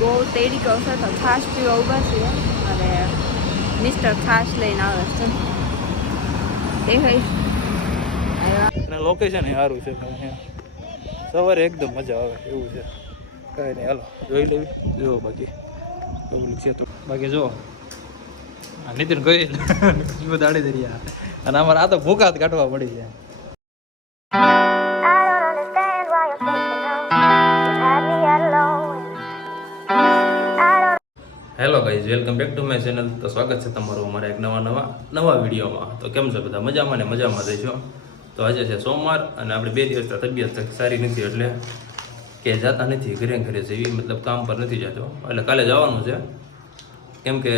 બહુ તેડી કહો તો છાશ પીવા ઊભા છીએ અને મિસ્ટર છાશ લઈને આવે છે એ ભાઈ લોકેશન સારું છે સવારે એકદમ મજા આવે એવું છે કાંઈ નહીં હાલો જોઈ લેવી જુઓ બાકી એવું છે તો બાકી જુઓ નીતિન ગઈ જીવો દાડી દરિયા અને અમારે આ તો ભૂકા કાઢવા પડી જાય. Hello guys, welcome back to my channel. તો સ્વાગત છે તમારું અમારા એક નવા વિડીયોમાં. તો કેમ છો બધા? મજામાં ને મજામાં રહીશો. તો આજે છે સોમવાર અને આપણે 2 દિવસ તબિયત સારી નથી એટલે કે જતા નથી, ઘરે છે એવી મતલબ કામ પર નથી જતો. એટલે કાલે જવાનું છે કેમ કે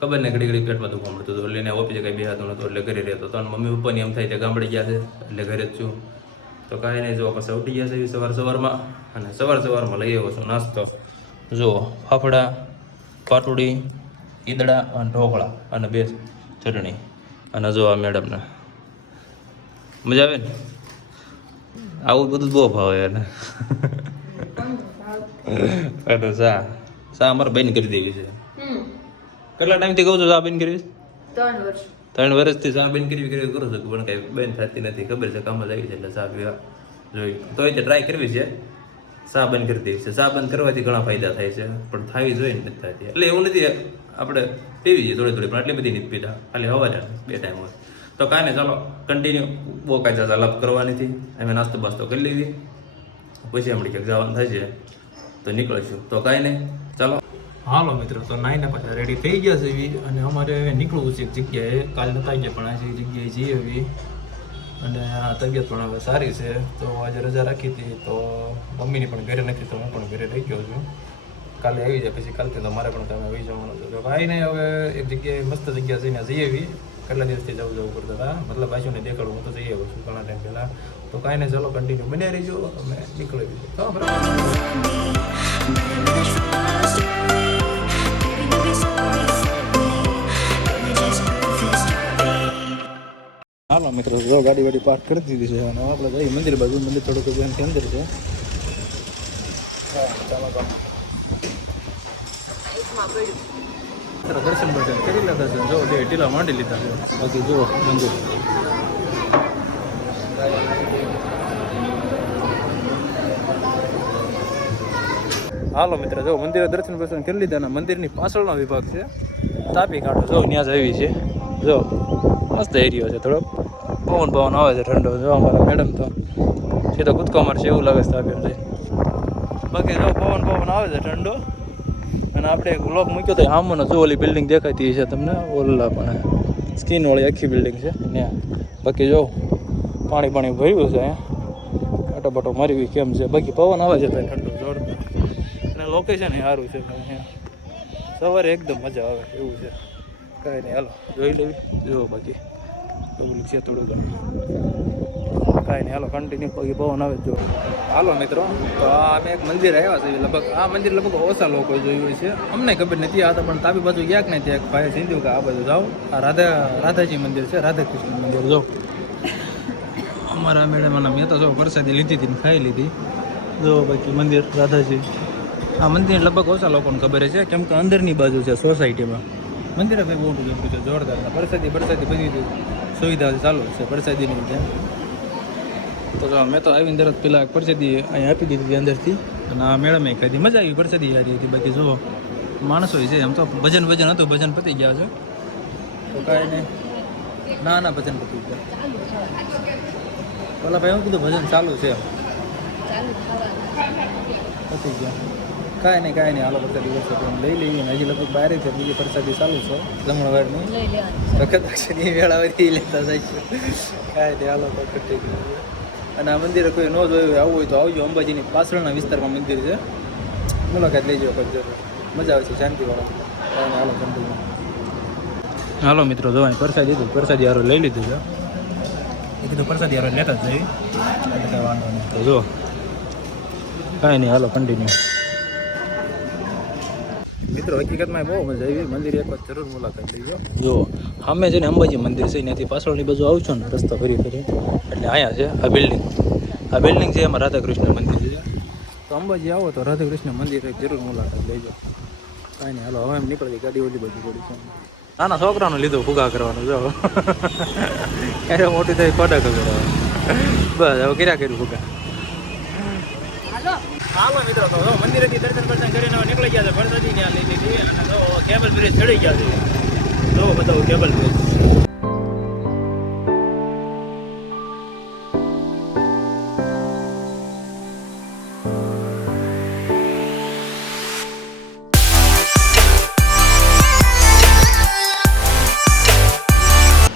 ખબર ને ઘડી પેટમાં દુખવા મળતું હતું એટલે એને ઓફિસે કંઈ બેહાતું નહોતું એટલે ઘરે રહેતો હતો. અને મમ્મી પપ્પાની એમ થાય કે ગામડે ગયા છે એટલે ઘરે જ છું. તો કાંઈ નહીં, જો પછી ઉઠી ગયા છે સવારમાં અને સવારમાં લઈ આવ્યો છું નાસ્તો. જુઓ ફાફડા, પાટુડી, ઈદડા અને ઢોકળા અને 2 ચટણી. અને જો આ મેડમને મજા આવે ને, આવું બધું બહુ ભાવે એને. અને સા અમારે બેન કરી દેવી છે. કેટલા ટાઈમથી કહું છું સા બેન કરવી? 3 વર્ષથી સા બેન કરવી કરું છું પણ કઈ બેન થતી નથી. ખબર છે કામ જ આવી છે એટલે સા પીવા જોઈ તો એ ટ્રાય કરવી છે. સા બંધ કરી દેવી છે. સા બંધ કરવાથી ઘણા ફાયદા થાય છે પણ થવી જોઈએ નથી થતી. એટલે એવું નથી, આપણે પીવી છીએ થોડી પણ એટલી બધી નથી પીતા, ખાલી હવા જ 2 ટાઈમ હોય. તો કાંઈ નહીં, ચાલો કન્ટિન્યુ. બહુ કાંઈ જાજા લાભ કરવાની નથી. અમે નાસ્તો બાસ્તો કરી લીધી, પછી આપણે ક્યાંક જવાનું થાય છે તો નીકળીશું. તો કાંઈ નહીં, ચાલો. હાલો મિત્રો, તો નાઈને પાછા રેડી થઈ ગયા છે એવી અને અમારે નીકળવું છે એક જગ્યાએ. કાલ નતા ગયા પણ આ જગ્યાએ જઈએ એવી અને આ તબિયત પણ હવે સારી છે. તો આજે રજા રાખી હતી તો મમ્મીની પણ ઘરે નથી તો હું પણ ઘરે રહી ગયો છું. કાલે આવી જાય પછી કાલથી તો મારે પણ તમે આવી જવાનું છે. તો કાંઈ નહીં, હવે એક જગ્યાએ મસ્ત જગ્યા જઈને જઈએ એવી. કેટલા દિવસથી જવું કરતા હતા, મતલબ આશુને દેખાડું. હું તો જઈ આવ્યો છું ઘણા ટાઈમ પહેલાં. તો કાંઈ નહીં, ચાલો કન્ટિન્યુ બન્યા રહીજો. અમે નીકળી હાલો મિત્રો, જો ગાડી પાર્ક કરી દીધી છે અને આપણે જઈએ મંદિર બાજુ. મંદિર થોડુંક એમથી અંદર છે. દર્શન કરી લીધા છે. જો 2 ટીલા માંડી લીધા છે. બાકી જુઓ મંદિર. હાલો મિત્ર, જો મંદિરે દર્શન કરી લીધા અને મંદિરની પાછળનો વિભાગ છે તાપી કાંઠો. જો ત્યાં જ આવી છે. જો મસ્ત એરિયો છે, થોડોક પવન આવે છે ઠંડો. જો અમારા મેડમ તો સીધો કૂદકો મારશે એવું લાગે છે તાપી છે. બાકી જો પવન આવે છે ઠંડો. અને આપણે એક વ્લોગ મૂક્યો તો આમાં જો ઓલી બિલ્ડિંગ દેખાતી છે તમને, ઓલા પણ સ્કીનવાળી આખી બિલ્ડિંગ છે ત્યાં. બાકી જો પાણી ભર્યું છે અહીંયા, આટો મારી કેમ છે. બાકી પવન આવે છે ભાઈ ઠંડો જોરદાર અને લોકેશન સારું છે. સવારે એકદમ મજા આવે એવું છે. કાંઈ નહીં, હાલો જોઈ લેવી જુઓ. બાકી એવું છે થોડું ઘણું. કાંઈ નહીં, હાલો કન્ટિન્યુ. બાકી પવન આવે જો. હાલો મિત્રો, તો અમે એક મંદિર આવ્યા છે. આ મંદિર લગભગ ઓછા લોકો જોયું છે, અમને ખબર નથી. આ તો પણ તાપી બાજુ ગયા કે નહીં ત્યાં એક ભાઈ સિંધુ કે આ બાજુ જાઓ. આ રાધાજી મંદિર છે, રાધા કૃષ્ણ મંદિર. જો અમારા મેડમ મેં તો જો પ્રસાદી લીધી હતી ને ખાઈ લીધી. જો બાકી મંદિર રાધાજી. આ મંદિર લગભગ ઓછા લોકોને ખબર છે કેમ કે અંદરની બાજુ છે સોસાયટીમાં. મંદિર ભાઈ બહુ મોટું છે, જોરદાર. પ્રસાદી બધી સુવિધા ચાલુ છે પ્રસાદીની જેમ. તો જો મેં તો આવીને તરત પેલા પ્રસાદી અહીં આપી દીધી અંદરથી અને આ મેળામાં ખાધી. મજા આવી, પ્રસાદી યાદી હતી. બાકી જુઓ માણસો છે એમ તો. ભજન હતું, ભજન પતી ગયા છે. તો કાંઈ નહીં, ના ભજન પતી ગયા. પેલા ભાઈ હું કીધું ભજન ચાલુ છે પતી ગયા. કાંઈ નહીં હાલો પ્રસાદી લઈ લઈએ. હજી લગભગ બહાર છે, બીજી પ્રસાદી ચાલુ છે જમણવારની. વખત વેળાવરી લેતા જાય છે. કાંઈ નહીં, હાલો તો કટી ગયું. અને આ મંદિરે કોઈ ન જોયું આવવું હોય તો આવજો. અંબાજીની પાછળના વિસ્તારમાં મંદિર છે, મુલાકાત લેજો પણ જરૂર. મજા આવે છે, શાંતિવાળા. હાલો કન્ટિન્યુ. હાલો મિત્રો, જો પ્રસાદ લીધું, પ્રસાદી હારો લઈ લીધું છે. એ કીધું પ્રસાદી હારો લેતા જ જઈએ એટલે કાંઈ વાંધો નહીં. તો જો કાંઈ નહીં, હાલો કન્ટિન્યુ. મિત્રો હકીકતમાં બહુ મજા આવી. મંદિર એક વખત જરૂર મુલાકાત લેજો. જો સામે છે ને અંબાજી મંદિર છે, ત્યાંથી પાછળની બાજુ આવશો ને રસ્તો ફરી એટલે અહીંયા છે આ બિલ્ડિંગ છે. એમાં રાધાકૃષ્ણ મંદિર છે. તો અંબાજી આવો તો રાધે કૃષ્ણ મંદિરે જરૂર મુલાકાત લેજો. કાંઈ નહીં, હાલો હવે એમ નીકળી ગાડી ઓલી બધી પડી છે. નાના છોકરાનું લીધું ફુગા કરવાનું જો ક્યારે મોટી થઈ પડા ખબર બસ હવે કર્યા કર્યું ફુગા. હાલો મિત્રો, તો મંદિરેથી દર્શન કરીને નીકળી ગયા છે. ભરતાજી ત્યાં લઈ લીધી અને જો કેબલ બ્રિજ ચડી ગયા છે. જો બતાવો કેબલ બ્રિજ.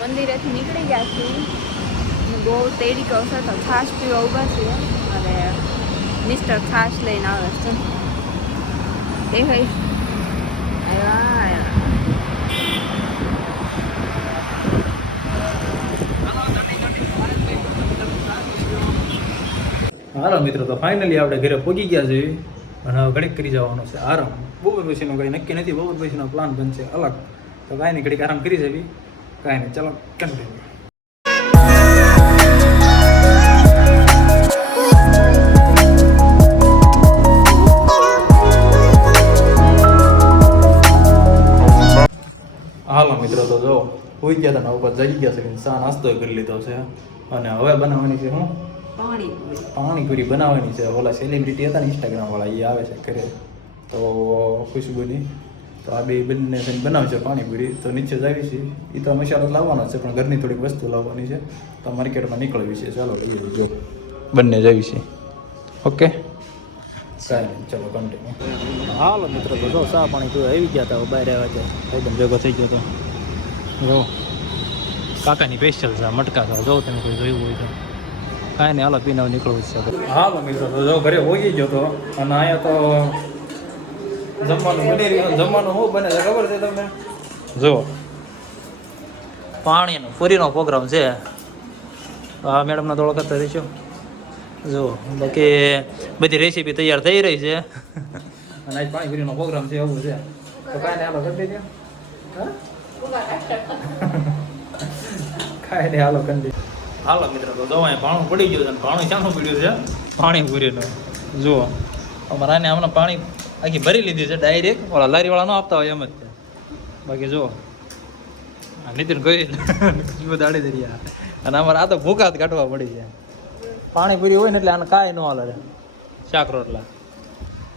મંદિરેથી નીકળી ગયા છીએ. બહુ તેડી કહશે તો છાશ પીવા ઊભા છીએ અને મિસ્ટર છાશ લઈને આવે છે. એ ભાઈ આવ્યા. હાલો મિત્રો, તો ફાઇનલી આપણે ઘરે પહોંચી ગયા છે અને હવે ઘડીક કરી જવાનો છે આરામ. બપોર પછીનો કંઈ નક્કી નથી, બપોર પછીનો પ્લાન બનશે અલગ. તો કાંઈ નહીં, ઘડીક આરામ કરી જવી. કાંઈ નહીં, ચલો કન્ટિન્યુ. હાલો મિત્રો, તો જો હોઈ ગયા હતા ને ઉપર જઈ ગયા છે. ચા નાસ્તો કરી લીધો છે અને હવે બનાવવાની છે હું પાણીપુરી બનાવવાની છે. ઓલા સેલિબ્રિટી હતા ને ઇન્સ્ટાગ્રામ વાળા, એ આવે છે ઘરે, તો ખુશ્બુની. તો આ બે બંને થઈને બનાવશે પાણીપુરી. તો નીચે જાવી છે, એ તો મસાલો લાવવાનો છે પણ ઘરની થોડીક વસ્તુ લાવવાની છે. તો માર્કેટમાં નીકળવી છે. ચાલો લઈએ જો બંને જાવી છે. ઓકે, કાંઈ નહીં, ચલો કન્ટિન્યુ. હાલો મિત્રો, તો જો ચા પાણી પીવા આવી ગયા હતા. બહાર આવ્યા છે, એકદમ ભેગો થઈ ગયો હતો. જો કાકાની સ્પેશિયલ છે મટકા છે. જો તમે કોઈ જોયું હોય તો કાંઈ નહીં, હાલો પીને નીકળવું છે. હાલો મિત્રો, તો જો ઘરે પહોંચી ગયો હતો અને અહીંયા તો જમવાનું બની રહ્યું. જમવાનું શું બને છે ખબર છે તમને? જો પાણીનો પૂરીનો પ્રોગ્રામ છે. હા, મેડમના થોડો કરતા રહીશું. જો બાકી બધી રેસીપી તૈયાર થઈ રહી છે અને આજ પાણીપુરીનો પ્રોગ્રામ છે એવું છે. તો કાંઈ નહીં, હાલો કરી દેજો. કાંઈ નહીં, હાલો કરી દેજો. હાલો મિત્રો, તો જો અહીંયા ભાણું પડી ગયું છે. ભાણું શાનું પીડ્યું છે? પાણીપુરીનું. જુઓ અમારે આને હમણાં પાણી આખી ભરી લીધી છે ડાયરેક્ટ. ઓલા લારીવાળા ન આપતા હોય એમ જ છે. બાકી જુઓ નીતિન ગઈ દાડી દરિયા અને અમારે આ તો ભૂકા જ કાઢવા પડી છે. પાણીપુરી હોય ને એટલે આને કાંઈ ન હાલે. શાક રોટલા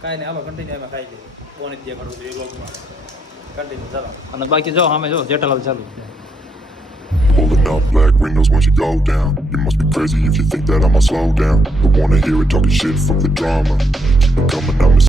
કાંઈ નહીં, હાલો કન્ટિન્યુ એમાં ખાઈ જાય. કોને જે કરવું છે એ લોકોમાં કન્ટિન્યુ ચાલો. અને બાકી જો અમે જો જેઠાલાલ ચાલુ છે. Pulling up black windows once you go down. You must be crazy if you think that I'ma slow down. Don't wanna hear it talking shit, fuck the drama. Keep it coming, I'm